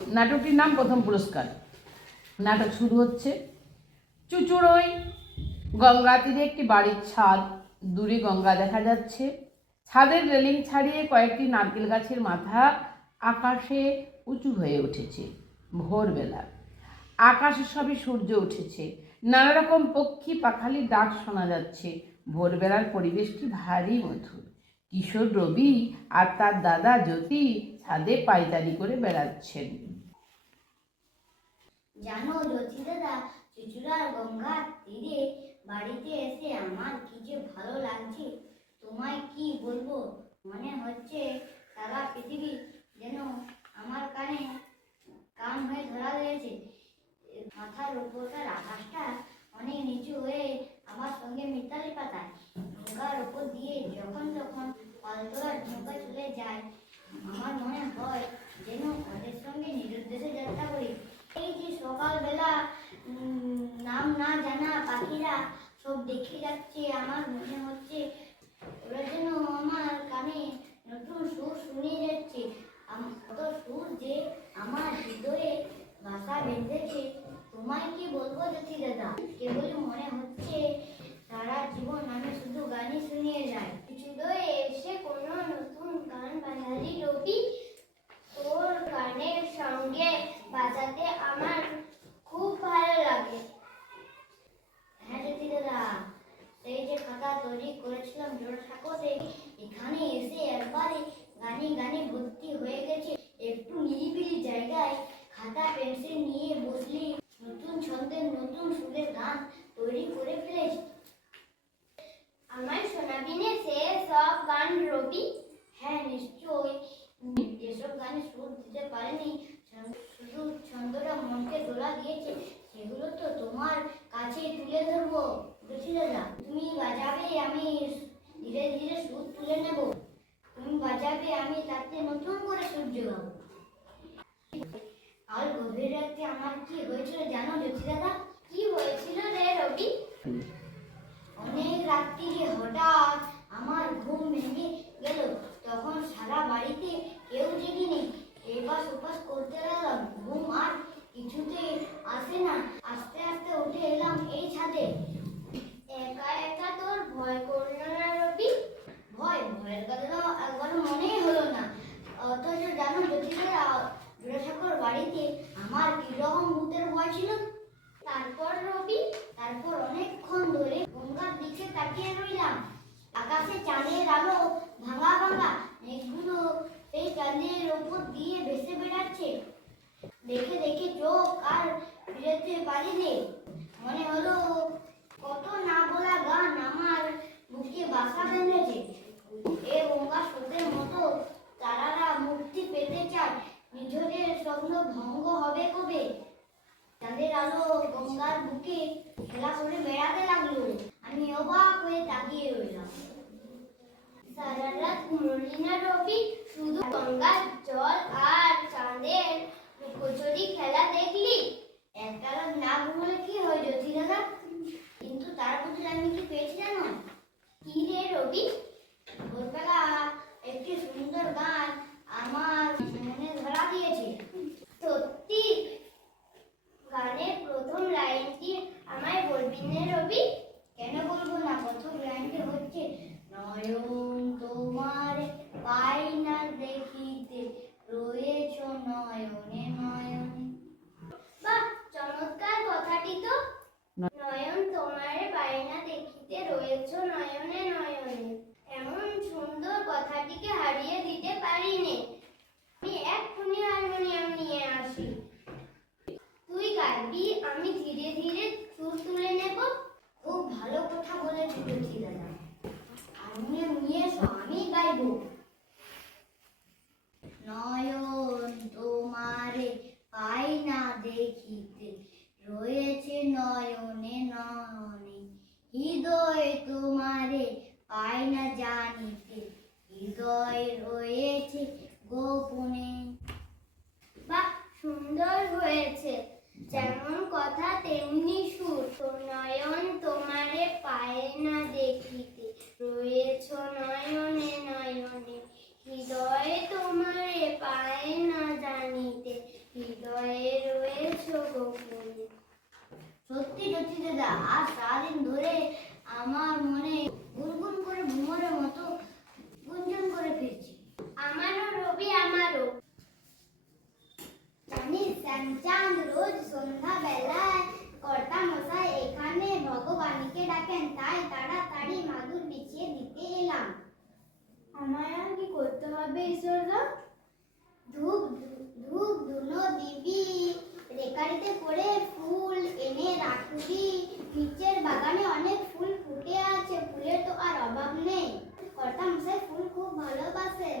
নাটকটির নাম প্রথম পুরস্কার। নাটক শুরু হচ্ছে চুচুড়োই গঙ্গা তীরে একটি বাড়ির ছাদ, দূরে গঙ্গা দেখা যাচ্ছে। ছাদের রেলিং ছাড়িয়ে কয়েকটি নারকেল গাছের মাথা আকাশে উঁচু হয়ে উঠেছে, ভোরবেলা। আকাশে সবে সূর্য উঠেছে। নানা রকম পক্ষী পাখালির ডাক শোনা যাচ্ছে। ভোরবেলার পরিবেশটি ভারী মধুর। কিশোর রবি আর তার দাদা জ্যোতি ছাদে পায়তারি করে বেড়াচ্ছেন। জানো জ্যোতি দাদা গঙ্গার তীরে বাড়িতে এসে আমার কি যে ভালো লাগছে, তোমায় কি বলব? মনে হচ্ছে সারা পৃথিবী যেন আমার কানে কান হয়ে ধরা রয়েছে। মাথার উপরকার আকাশটা অনেক নিচু হয়ে আমার সঙ্গে মিতালি পাতায় গঙ্গার উপর দিয়ে যখন যখন পালতোলার নৌকা চলে যায়, আমার মনে হয় যেন ওদের সঙ্গে নিরুদ্দেশে যাত্রা করি এই যে সকালবেলা উম, নাম না জানা পাখিরা সব দেখে যাচ্ছে, আমার মনে হচ্ছে ওরা যেন আমার কানে নতুন সুর শুনে যাচ্ছে। কত সুর যে আমার হৃদয়ে বাসা বেঁধেছে। তোমায় কি বলব জ্যোতি দাদা কেবলই মনে হচ্ছে সারা জীবন আমি শুধু গানই শুনিয়ে যাই কিছুদয়ে এসে কোনো নতুন গান বাজালি রবি তোর গানের সঙ্গে বাজাতে আমার খুব ভালো লাগে হ্যাঁ জ্যোতি দাদা সেই যে খাতা করেছিলাম জোর ঠাকুরে এখানে এসে একবারে গানে গানে ভর্তি হয়ে গেছে। একটু নিরিবিলি জায়গায় খাতা, পেন্সিল নিয়ে বসলি, নতুন ছন্দের নতুন সুরের গান তৈরি করে ফেলেছি। আমার শোনাবিনে সে সব গান রবি? হ্যাঁ নিশ্চয় যেসব গানে সুর দিতে পারেনি। শুধু ছন্দটা মনকে দোলা দিয়েছে, সেগুলো তো তোমার কাছেই তুলে ধরবো। বুঝি দাদা তুমি বাজাবে, আমি ধীরে ধীরে সুদ তুলে নেব। তুমি বাজাবে, আমি তাতে নতুন করে সূর্য জোগাবো কাল গভীর রাতে আমার কি হয়েছিল জানো জ্যোতি দাদা কি হয়েছিল রে রবি অনেক রাত্রিরে হঠাৎ আমার ঘুম ভেঙে গেল তখন সারা বাড়িতে কেউ জেগেনি এপাশ ওপাশ করতে লাগলাম ঘুম আর কিছুতে আসে না আস্তে আস্তে উঠে এলাম এই ছাদে একা একা তোর ভয় করল না রবি ভয় ভয়ের কথা তো একবার মনেই হলো না অথচ জানো যদি জোড়াসাঁকর বাড়িতে আমার কীরকম ভূতের ভয় ছিল তারপর রবি তারপর অনেকক্ষণ ধরে গঙ্গার দিকে তাকিয়ে রইলাম। আকাশে চাঁদের আলো, ভাঙা ভাঙা মেঘগুলো সেই চাঁদের ওপর দিয়ে ভেসে বেড়াচ্ছে। দেখে দেখে চোখ আর ফিরেতে পারিনি। মনে হলো কত না বলা গান আমার বুকে বাসা বেঁধেছে। এ গঙ্গা স্রোতের মতো তারারা মুক্তি পেতে চায়। নিজেদের স্বপ্ন ভঙ্গ হবে কবে? চাঁদের আলো গঙ্গার বুকে খেলা করে বেড়াতে লাগল আমি অবাক হয়ে তাকিয়ে রইলাম সারা রাত মুরলিনা রবি, শুধু গঙ্গার জল আর চাঁদের লুকোচুরি খেলা দেখলি? একটা না ঘুমলে কি হয় জ্যোতি দাদা কিন্তু তার বদলে আমি কি পেয়েছি জানো কি রে রবি? ভোরবেলা একটি সুন্দর গান আমার মনে ধরা দিয়েছে সত্যি গানের প্রথম লাইনটি আমায় বলবি না রবি কেন বলব না প্রথম লাইনটি হচ্ছে নয়ন তোমার পাই না দেখিতে রয়েছ নয়নে নয়নে বাহ চমৎকার কথাটি তো নয়ন তোমার পাই না দেখিতে রয়েছ নয়নে নয়নে এমন সুন্দর কথাটিকে হারিয়ে দিতে পারিনি। আমি এক্ষুনি হারমোনিয়াম নিয়ে আসি। তুই গাইবি আমি ধীরে ধীরে সুর তুলে নেব। খুব ভালো কথা বলে দিয়েছি দাদা। হারমোনিয়াম নিয়ে এসো আমি গাইবো। নয়ন তোমারে পাই না দেখিতে। রয়েছে নয়নে নয়নে। হৃদয় তোমারে পাই না জানিতে। হৃদয় রয়েছে গোপনে। বাহ, সুন্দর হয়েছে। যেমন কথা তেমনি সুর। তো নয়ন তোমারে পায় না দেখিতে। রয়েছ নয়নে নয়নে। হৃদয়ে তোমারে পায় না জানিতে। হৃদয়ে রয়েছ গোপনে। সত্যি সত্যি দাদা আর সারাদিন ধরে আমার মনে হবে ঈশ্বররা ধূপ ধূপ ধুলো দিবি রেকারিতে করে ফুল এনে রাখবি। নিচের বাগানে অনেক ফুল ফুটে আছে, ফুলের তো আর অভাব নেই। কর্তা মশাই ফুল খুব ভালোবাসেন।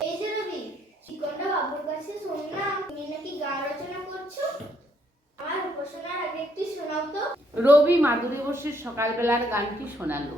এই যে রবি বাবুর কাছে তুমি নাকি গান করছ? আমার উপাসনার আগে একটি মাধুরী বসে সকালবেলার গানটি শোনালো।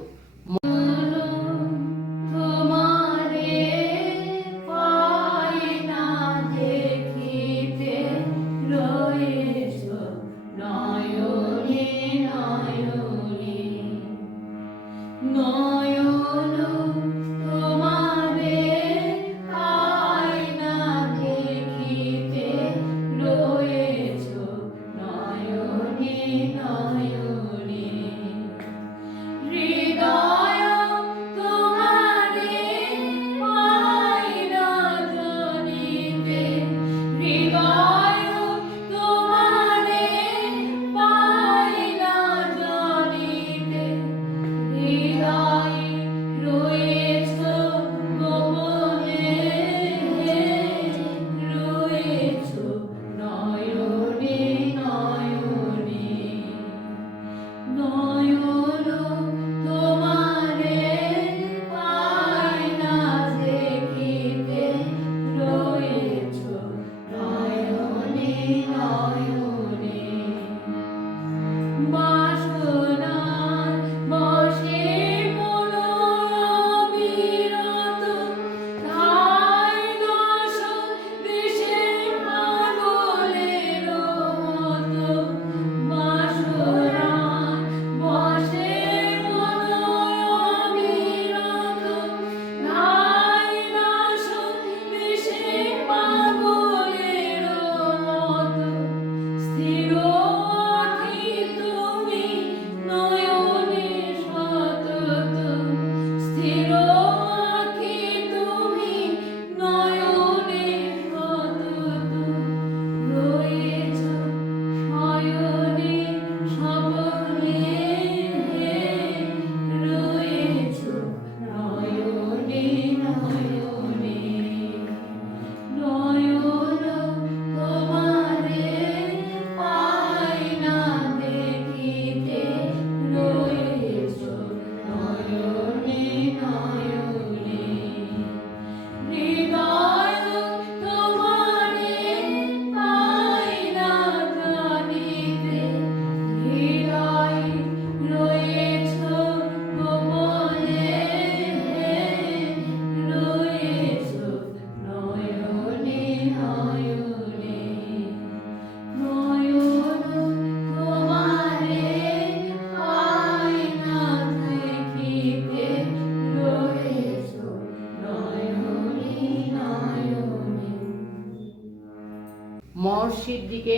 মহর্ষির দিকে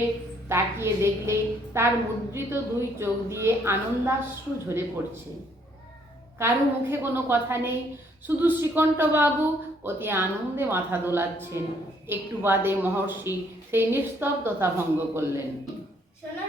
তাকিয়ে দেখলে তার মুদ্রিত দুই চোখ দিয়ে আনন্দাশ্রু ঝরে পড়ছে। কারও মুখে কোনো কথা নেই, শুধু শ্রীকণ্ঠবাবু অতি আনন্দে মাথা দোলাচ্ছেন। একটু বাদে মহর্ষি সেই নিস্তব্ধতা ভঙ্গ করলেন। শোনো